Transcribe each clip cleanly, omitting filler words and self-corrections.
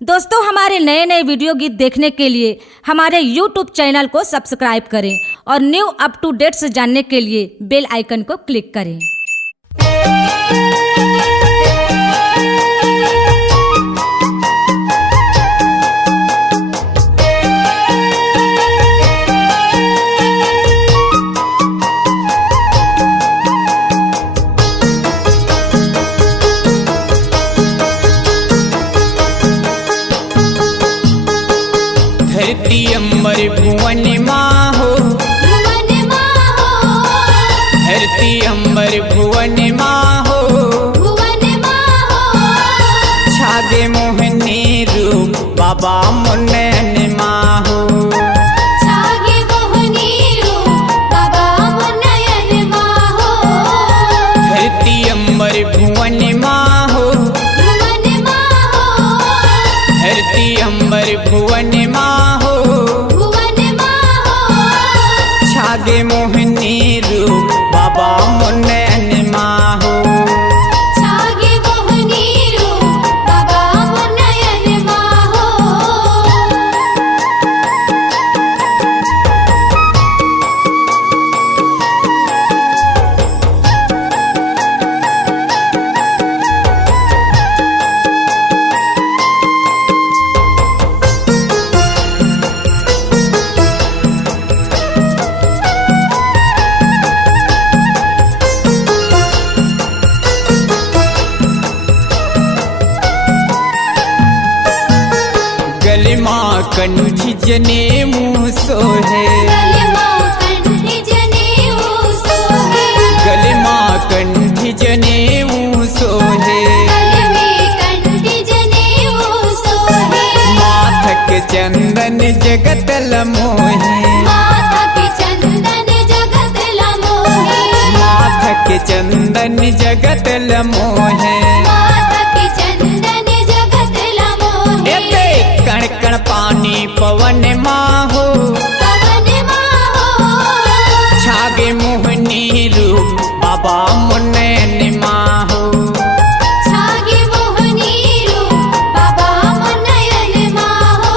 दोस्तों, हमारे नए नए वीडियो गीत देखने के लिए हमारे YouTube चैनल को सब्सक्राइब करें और न्यू अप टू डेट्स जानने के लिए बेल आइकन को क्लिक करें। धरती अंबर भुवन माहो, धरती अंबर भुवन माहो, छागे मोहनी रूप बाबा मुन्नन माहो, छागे मोहनी रूप बाबा मुन्नन माहो, धरती अंबर भुवन माहो, धरती अंबर भुवन माहो, छागे मोहनी रूप बाबा मुन्नन माहो, छागे मोहनी रूप बाबा मुन्नन माहो। गलिमा कंठी जने मुँह सोहे, गलिमा कंठी जनेऊ सोहे, गलिमा कंठी जने मुँह सोहे, गलमे कंठी जनेऊ सोहे, माथक चंदन जगत लमोहे, माथक चंदन जगत लमोहे, माथक चंदन जगत लमोहे, माथक चंदन जगत लमोहे, एते कण कण पानी पवन माहो, पवन माहो, छागे मोहनी रूप बाबा मुन्नन माहो, छागे मोहनी रूप बाबा मुन्नन माहो।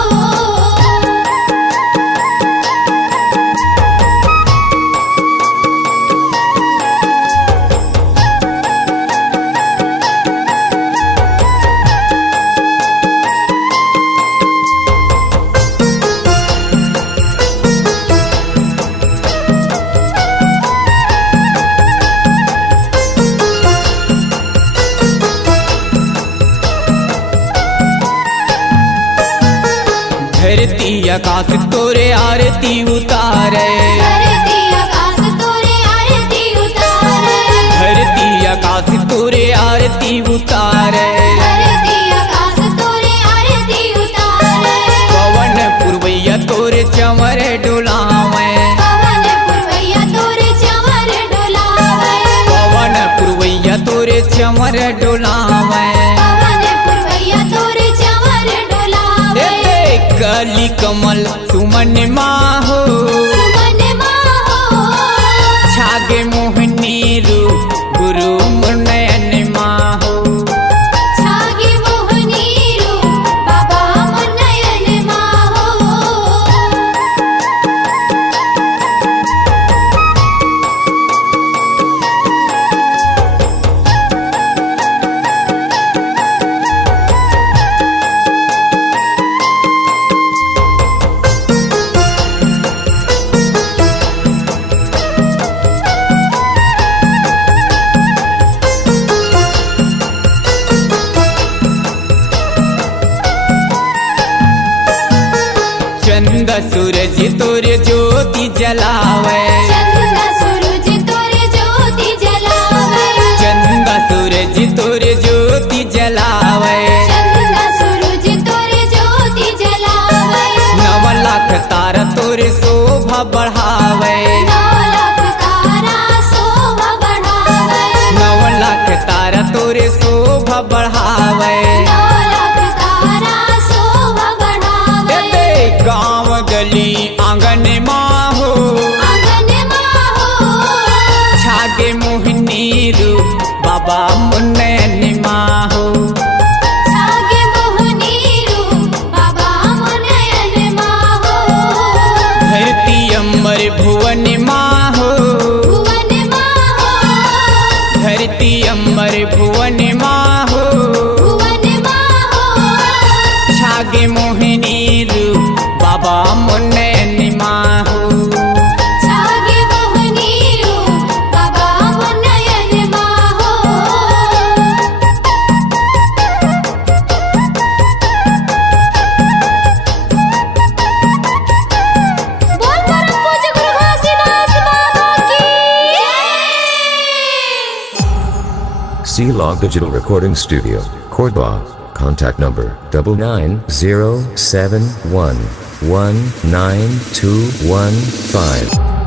धरती आकाश तोरे आरती उतारे, धरती आकाश तोरे आरती उतारे, धरती आकाश तोरे आरती उतारे, धरती आकाश तोरे आरती उतारे, पवन पुरवैया तोरे चमर डोलावे, पवन पुरवैया तोरे चमर डोलावे, पवन पुरवैया तोरे चमर डोलावे, पवन पुरवैया तोरे चमर डोलावे, कली कमल सुमन माहो, सुमन माहो, छागे मोहनी रूप गुरु मुन्नन माहो, छागे मोहनी रूप बाबा मुन्नन माहो। चंद सूरज तोरे ज्योति जलावे, चंद सूरज तोरे ज्योति जलावे, चंद सूरज तोरे ज्योति जलावे, चंद सूरज तोरे ज्योति जलावे, 9 लाख तारा तोरे शोभा बढ़ावे, 9 लाख तारा शोभा बढ़ावे, 9 लाख तारा तोरे शोभा बढ़ावे, 9 लाख तारा शोभा बढ़ावे, गाँव गली आंगन माहो, आंगन Log Digital Recording Studio, Cordoba. Contact number 99071192215.